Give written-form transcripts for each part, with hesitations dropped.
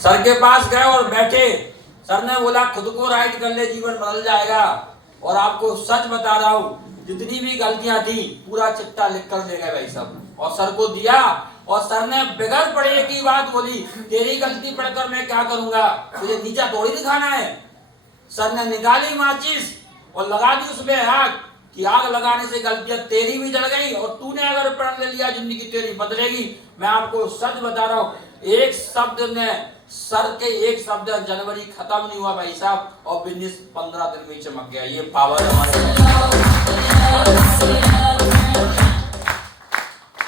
Sir के पास गए और बैठे। सर ने बोला खुद को राइट कर ले, जीवन बदल जाएगा। और आपको सच बता रहा हूँ, जितनी भी गलतियां थी पूरा चिट्ठा लिख कर ले गए भाई साहब, और सर को दिया। और सर ने बगैर पढ़े की बात बोली, तेरी गलती पढ़कर मैं क्या करूंगा, तुझे नीचा थोड़ी दिखाना है। सर ने निकाली माचिस और लगा दी उसमें आग, कि आग लगाने से गलतियां तेरी भी जल गई, और तूने अगर प्रण ले लिया जिंदगी तेरी बदलेगी। मैं आपको सच बता रहा हूँ, एक शब्द ने, सर के एक शब्द जनवरी खत्म नहीं हुआ भाई साहब, और बिजनेस 15 दिन में ही चमक गया। ये पावर हमारे।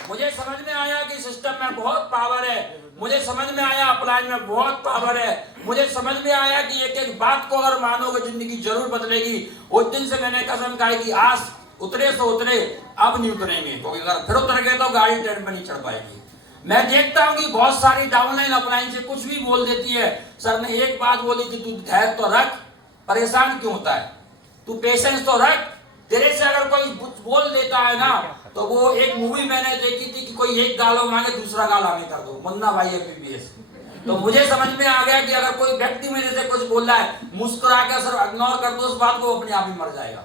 मुझे समझ में आया कि सिस्टम में बहुत पावर है, मुझे समझ में आया अपलाइन में बहुत पावर है, मुझे समझ में आया कि एक एक बात को अगर मानोगे जिंदगी जरूर बदलेगी। उस दिन से मैंने कसम खाई कि आज उतरे सो उतरे, अब नहीं उतरेंगे, क्योंकि अगर फिर उतर गए तो गाड़ी ट्रेन पर नहीं चढ़ पाएगी। मैं देखता हूँ कि बहुत सारी डाउनलाइन अपलाइन से कुछ भी बोल देती है। सर ने एक बात बोली कि तू धैर्य तो रख, परेशान क्यों होता है, तू पेशेंस तो रख। तेरे से अगर कोई बोल देता है ना, तो वो एक मूवी मैंने देखी थी कि कोई एक गालों मांगे दूसरा गाल आगे कर दो, मुन्ना भाई MBBS। तो मुझे समझ में आ गया कि अगर कोई व्यक्ति मेरे से कुछ बोल रहा है, मुस्कुरा के सिर्फ इग्नोर कर दो उस बात को, अपने आप ही मर जाएगा।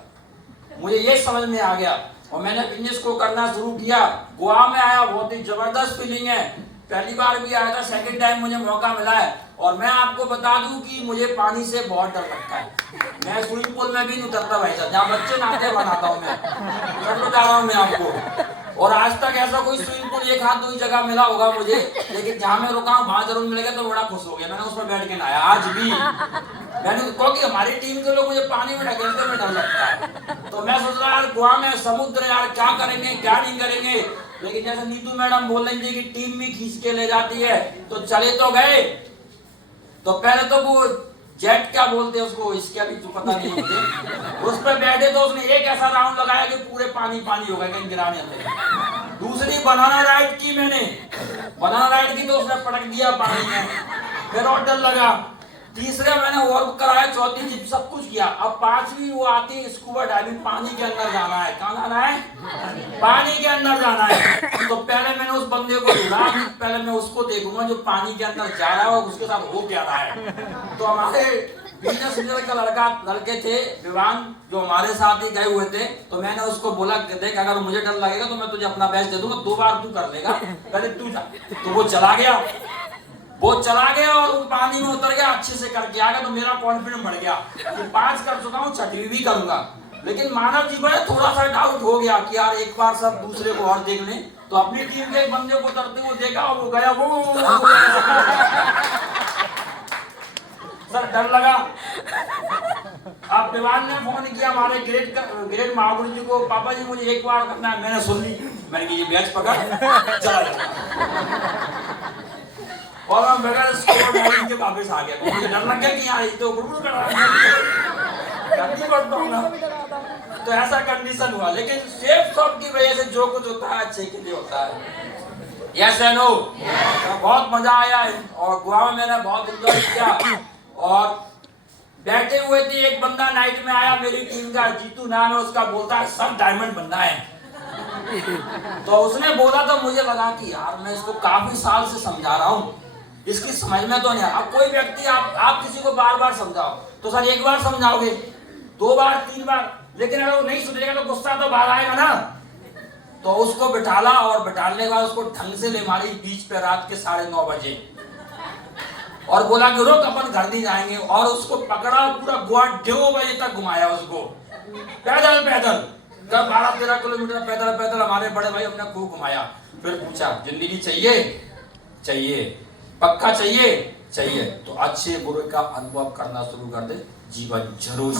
मुझे ये समझ में आ गया और मैंने बिजनेस को करना शुरू किया। गोवा में आया, बहुत ही जबरदस्त फीलिंग है। पहली बार भी आया था, सेकंड टाइम मुझे मौका मिला है। और मैं आपको बता दूं कि मुझे पानी से बहुत डर लगता है। मैं स्विमिंग पूल में भी नहीं उतरता भाई साहब, जहाँ बच्चे नहाते बनाता हूँ मैं, सच बता रहा हूँ मैं आपको। और आज तक ऐसा कोई स्विमिंग पूल एक हाथ दो ही जगह मिला होगा मुझे, लेकिन जहाँ मैं रुका हूँ वहां जरूर मिलेगा, तो बड़ा खुश हो गया। मैंने उसमें बैठ के नहाया आज भी। मैंने क्योंकि हमारी टीम के लोग मुझे पानी में ढकेलते में डर लगता है। तो मैं सोच रहा यार गोवा में समुद्र, यार क्या करेंगे क्या नहीं करेंगे। लेकिन जैसे नीतू मैडम बोल रही थी कि टीम भी खींच के ले जाती है, तो चले तो गए। तो पहले तो वो जेट क्या बोलते हैं उसको, इसका भी तो पता नहीं मुझे, उस पर बैठे तो उसने एक ऐसा राउंड लगाया कि पूरे पानी पानी हो गए, कहीं गिराने लगे। दूसरी बनाना राइड की मैंने, बनाना राइड की तो उसने पटक दिया पानी में, फिर और डर लगा। तीसरे मैंने वर्क कराया, चौथी जिप सब कुछ किया। अब पांचवी वो आती है स्कूबा डाइविंग, पानी के अंदर जाना है। कहाँ जाना है? पानी के अंदर जाना है। तो पहले मैंने उस बंदे को ढूंढा, पहले मैं उसको देखूंगा जो पानी के अंदर जा रहा है और उसके साथ हो क्या रहा है। तो हमारे बिजनेस लीडर का लड़के थे विवान, जो हमारे साथ ही गए हुए थे। तो मैंने उसको बोला देख अगर मुझे डर लगेगा तो मैं तुझे अपना बेस्ट दे दूंगा, 2 बार तू कर लेगा, पहले तू जा। तो वो चला गया और वो पानी में उतर गया, अच्छे से करके आ गया। तो मेरा कॉन्फिडेंस बढ़ गया कि 5 कर चुका हूँ, 6वीं भी करूंगा। लेकिन मानव जीवन में थोड़ा सा डाउट हो गया कि यार एक बार सब दूसरे को और देख लें। तो अपनी टीम के एक बंदे को उतरते हुए देखा और वो गया, वो सर डर लगा। अब दीवान ने फोन किया हमारे ग्रेट महागुरु जी को, पापा जी मुझे एक बार करना है। मैंने सुन ली, मैंने कहा ये बैच पकड़ चला जाए। और हम बगैर के वापस आ गया। मुझे डर लग गया कि यार ये तो गुड़गुड़ कर रहा है। तो ऐसा कंडीशन हुआ, लेकिन सेफ शॉट की वजह से जो कुछ होता है अच्छे के लिए होता है। यस एंड नो, बहुत मजा आया और गोवा में मैंने बहुत एंजॉय किया। और बैठे हुए थे, एक बंदा नाइट में आया मेरी टीम का, जीतू नाम है उसका, बोलता है सब डायमंड बनना है। तो उसने बोला तो मुझे लगा कि यार मैं इसको काफी साल से समझा रहा हूँ, इसकी समझ में तो नहीं। अब कोई व्यक्ति आप किसी को बार बार समझाओ तो सर एक बार समझाओगे, 2 बार 3 बार, लेकिन अगर वो नहीं सुधरेगा तो गुस्सा तो बाहर आएगा ना। तो उसको बिठाला और बिठाने के बाद उसको ढंग से ले मारी बीच पे रात के 9:30 बजे और बोला कि रुक अपन घर नहीं जाएंगे। और उसको पकड़ा और पूरा गोवा 2 बजे तक घुमाया उसको, पैदल 12-13 किलोमीटर पैदल हमारे बड़े भाई हमने खूब घुमाया। फिर पूछा जिंदगी चाहिए पक्का चाहिए तो अच्छे बुरे का अनुभव करना शुरू कर दे, जीवन जरूर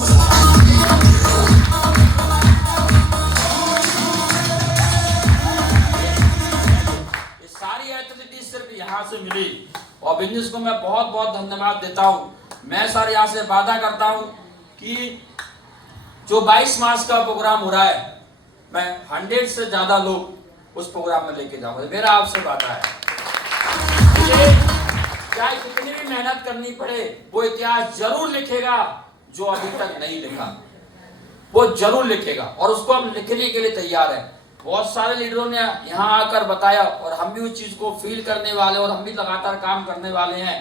ये सारी एथलेटिक सिर्फ यहाँ से मिली। और बिजनेस को मैं बहुत बहुत धन्यवाद देता हूँ। मैं सर यहाँ से वादा करता हूँ कि जो 22 मार्च का प्रोग्राम हो रहा है, मैं 100 से ज्यादा लोग उस प्रोग्राम में लेके जाऊंगा, मेरा आपसे वादा है। चाहे कितनी भी मेहनत करनी पड़े, वो इतिहास जरूर लिखेगा जो अभी तक नहीं लिखा, वो जरूर लिखेगा और उसको हम लिखने के लिए तैयार हैं। बहुत सारे लीडरों ने यहाँ आकर बताया और हम भी उस चीज को फील करने वाले और हम भी लगातार काम करने वाले हैं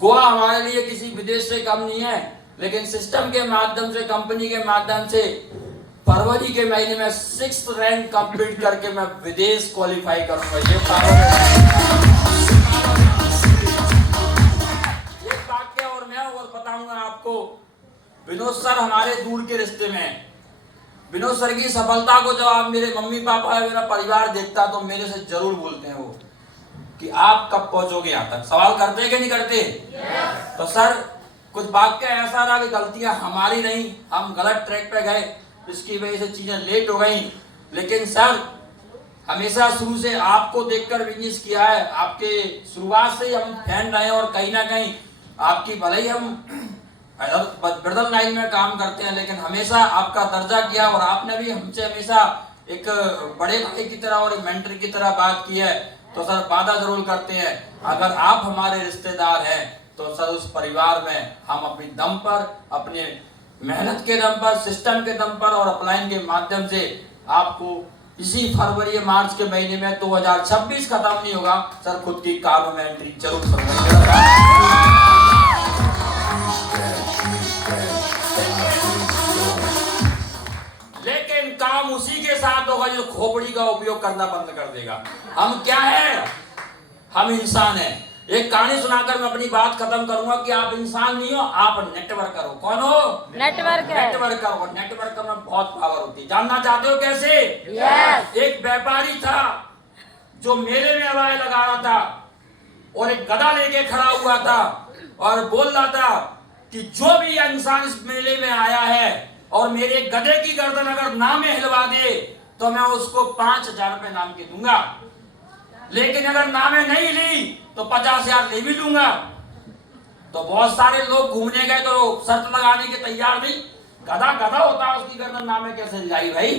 गोवा हमारे लिए किसी विदेश से कम नहीं है, लेकिन सिस्टम के माध्यम से, कंपनी के माध्यम से फरवरी के महीने में 6th रैंक कंप्लीट करके मैं विदेश क्वालिफाई करूंगा। ये वाक्य और मैं और बताऊंगा आपको। विनोद सर हमारे दूर के रिश्ते में हैं। विनोद सर की सफलता को जब आप मेरे मम्मी पापा या मेरा परिवार देखता तो मेरे से जरूर बोलते हैं वो कि आप कब पहुंचोगे यहाँ तक। सवाल करते हैं कि नहीं करते? तो सर कुछ वाक्य ऐसा रहा कि गलतियां हमारी नहीं, हम गलत ट्रैक पे गए, इसकी वजह से चीजें लेट हो गई। लेकिन सर हमेशा शुरू से आपको देखकर बिजनेस किया है, आपके शुरुआत से हम फैन रहे और कहीं ना कहीं आपकी भले ही हम ब्रदर लाइन में काम करते हैं, लेकिन हमेशा आपका दर्जा किया और आपने भी हमसे हमेशा एक बड़े भाई की तरह और एक मेंटर की तरह बात की है। तो सर वादा जरूर करते हैं, अगर आप हमारे रिश्तेदार हैं तो सर उस परिवार में हम अपनी दम पर, अपने मेहनत के दम पर, सिस्टम के दम पर और अपलाइन के माध्यम से आपको इसी फरवरी मार्च के महीने में 2026 खत्म नहीं होगा सर, खुद की कार में एंट्री जरूर करूंगा। लेकिन काम उसी के साथ होगा जो खोपड़ी का उपयोग करना बंद कर देगा। हम क्या है? हम इंसान हैं। एक कहानी सुनाकर मैं अपनी बात खत्म करूंगा कि आप इंसान नहीं हो, आप नेटवर्कर हो। कौन हो? नेटवर्कर हो। नेटवर्कर में बहुत पावर होती है। जानना चाहते हो कैसे? yes. एक व्यापारी था जो मेले में हवाएं लगा रहा था और एक गधा लेके खड़ा हुआ था और बोल रहा था कि जो भी इंसान इस मेले में आया है और मेरे गधे की गर्दन अगर नामे हिलवा दे तो मैं उसको 5,000 रुपए नाम के दूंगा, लेकिन अगर नामे नहीं ली तो 50,000 ले भी लूंगा। तो बहुत सारे लोग घूमने गए तो शर्त लगाने के तैयार नहीं। गधा गधा होता है, उसकी गर्दन नामे कैसे हिलाई भाई?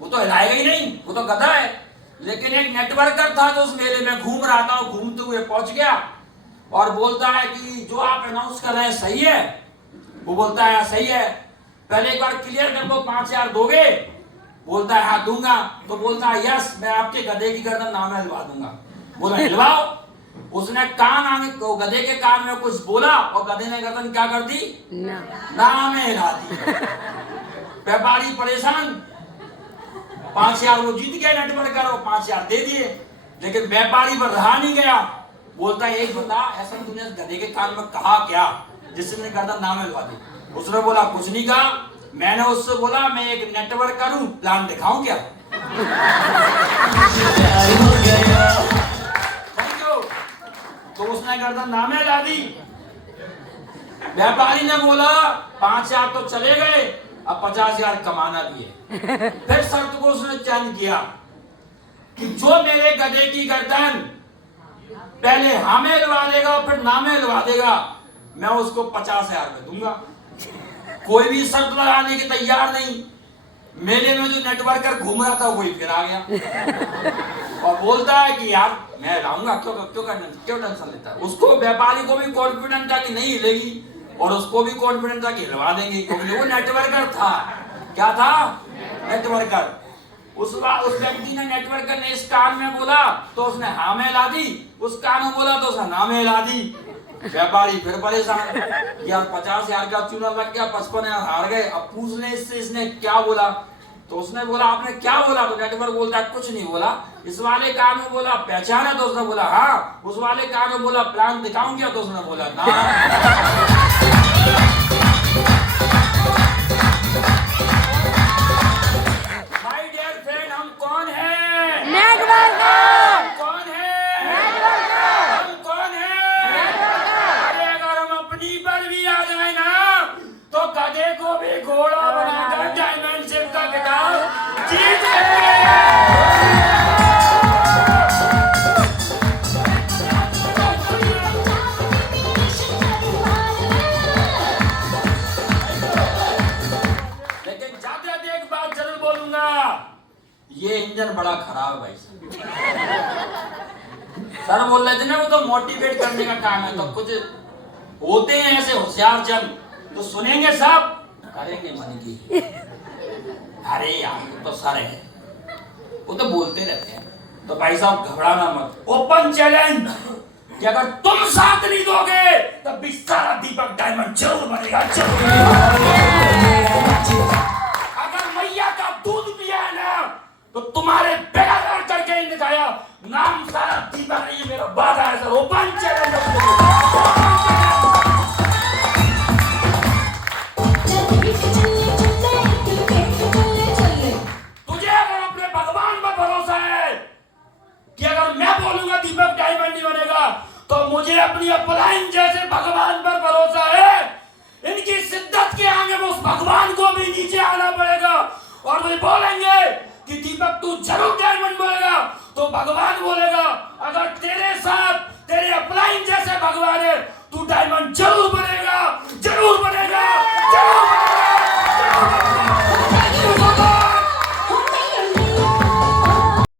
वो तो हिलाएगा ही नहीं, वो तो गधा है। लेकिन एक नेटवर्कर था जो उस मेले में घूम रहा था, घूमते हुए पहुंच गया और बोलता है कि जो आप अनाउंस कर रहे हैं सही है? वो बोलता है सही है। पहले एक बार क्लियर कर दो, 5,000 दोगे? बोलता है हाँ दूंगा। तो बोलता है यस, मैं आपके गधे की गर्दन नामे हिलवा दूंगा। बोला हिलवाओ। उसने कान आगे गधे के कान में कुछ बोला और गधे ने गर्दन क्या कर दी? नामे हिला दी। व्यापारी परेशान। 5,000 वो जीत गया नेटवर्कर और 5,000 दे दिए, लेकिन व्यापारी पर रहा नहीं गया। बोलता है एक बता, ऐसा तूने गधे के कान में कहा क्या जिसने गर्दन नामे हिलवा दी? उसने बोला कुछ नहीं कहा, मैंने उससे बोला मैं एक नेटवर्कर हूं, प्लान दिखाऊं क्या? तो उसने गर्दन नामे ला दी। व्यापारी ने बोला 5,000 तो चले गए, अब 50,000 कमाना भी है। फिर शर्त को उसने चेंज किया कि जो मेरे गधे की गर्दन पहले हामे लगा देगा फिर नामे लगा देगा, मैं उसको 50,000 रुपए दूंगा। कोई भी शर्त लगाने के तैयार नहीं। मेले में जो नेटवर्कर घूम रहा था वही फिर आ गया और बोलता है कि यार मैं लाऊंगा, क्यों टेंशन लेता है? उसको व्यापारी को भी कॉन्फिडेंस था कि नहीं हिलेगी और उसको भी कॉन्फिडेंस था कि हिलवा देंगे, क्योंकि वो नेटवर्कर था। क्या था? नेटवर्कर। उस व्यक्ति ने, नेटवर्कर ने इस कान में बोला तो उसने हाँ में ला दी, उस कान में बोला तो उसने ना में ला दी। व्यापारी फिर परेशान, यार 50,000 का चूना लग गया, 55,000 हार गए। अब पूछने इससे इसने क्या बोला? तो उसने बोला आपने क्या बोला? तो नेटवर्क बोलता है कुछ नहीं बोला। इस वाले कान में बोला पहचाना? तो उसने बोला हाँ। उस वाले कान में बोला प्लान दिखाऊं क्या? तो उसने बोला ना। घोड़ा बनाकर डायमेंशिप का खिताब जीत लेकिन जाते जाते एक बात जरूर बोलूंगा, ये इंजन बड़ा खराब है भाई। सर बोल रहे थे ना वो तो मोटिवेट करने का काम है, तो कुछ होते हैं ऐसे होशियार जन तो सुनेंगे सब करेंगे मन की। अरे यार तो सर है, वो तो बोलते रहते हैं। तो भाई साहब घबराना मत। ओपन चैलेंज, कि अगर तुम साथ नहीं दोगे तब भी सारा दीपक डायमंड जरूर बनेगा, जरूर। अगर मैया का दूध पिया है ना तो तुम्हारे बेड़ा गर्क करके ही दिखाया, नाम सारा दीपक नहीं है, मेरा वादा है सर, ओपन चैलेंज। दीपक डायमंड नहीं बनेगा तो मुझे अपनी अपलाइन जैसे भगवान पर भरोसा है। इनकी शिद्दत के आगे उस भगवान को भी नीचे आना पड़ेगा और वे बोलेंगे कि दीपक तू जरूर डायमंड बोलेगा तो भगवान बोलेगा